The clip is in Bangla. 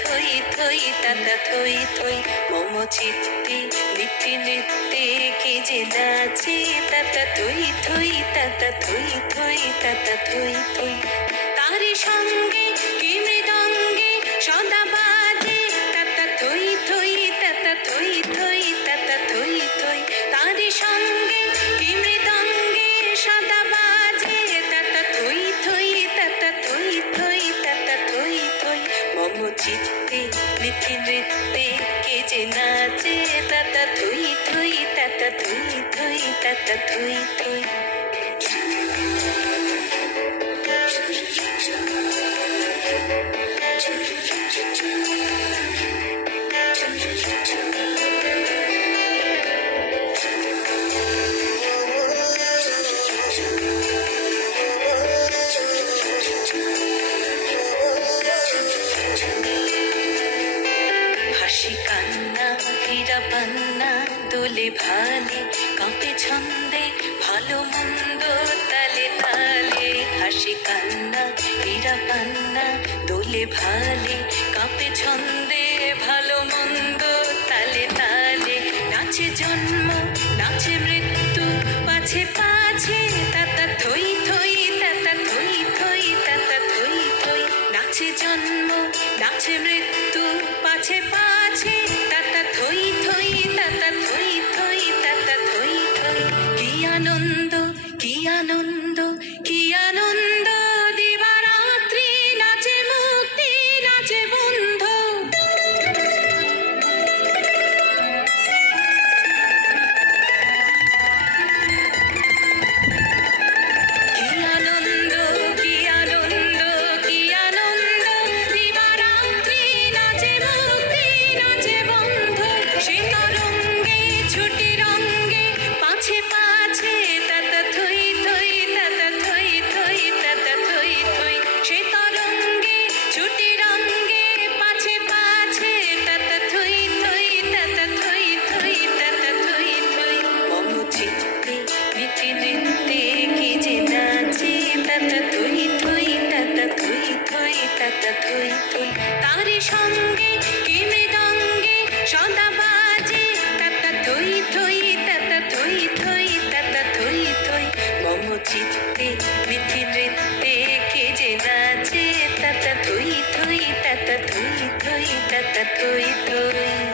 থই থই তাতা থই থই মম চিত্তে নিত্যে নিত্যে কে যে নাচে তাতা থই থই তাতা থই থই তাতা থই থই তারি সঙ্গে কি মৃদঙ্গে সদা বাজে তাতা থই থই তাতা থই থই তাতা থই থই তারি সঙ্গে কি মৃদঙ্গে সদা বাজে তাতা থই থই তাতা থই থই তাতা থই থই মম চিত্তে নিত্যে নৃত্যে কে যে নাচে তাতা থই থই তাতা থই থই তাতা থই থই হাসি কান্না হীরা পান্না দোলে ভালে কাঁপে ছন্দে ভালো মন্দ তালে তালে হাসি কান্না হীরা পান্না দোলে ভালে কাঁপে ছন্দে ভালো মন্দ তালে তালে নাচে জন্ম নাচে মৃত্যু পাছে পাছে তাতা থই থই তাতা থই থই তাতা থই থই নাচে জন্ম নাচে মৃত্যু পাছে পাছে তাতা থই থই তাতা থই থই তাতা থই থই কি আনন্দ কি আনন্দ কি আনন্দ দিবারাত্রি নাচে মুক্তি নাচে বন্ধ কি আনন্দ কি আনন্দ কি আনন্দ দিবারাত্রি নাচে মুক্তি নাচে বন্ধ সে তরঙ্গে ছুটি রঙ্গে পাছে পাছে তাতা থই থই তাতা থই থই তাতা থই থই সে তরঙ্গে ছুটি রঙ্গে পাছে পাছে তাতা থই থই তাতা থই থই তাতা থই থই মম চিত্তে নিত্যে নিত্যে কে যে নাচে তাতা থই থই তাতা থই থই তাতা থই থই তারি সঙ্গে কি মৃদঙ্গে সদা বাজে তাতা থই থই তাতা থই থই তাতা থই থই মম চিত্তে নিত্যে নৃত্যে কে যে নাচে তাতা থই থই তাতা থই থই তাতা থই থই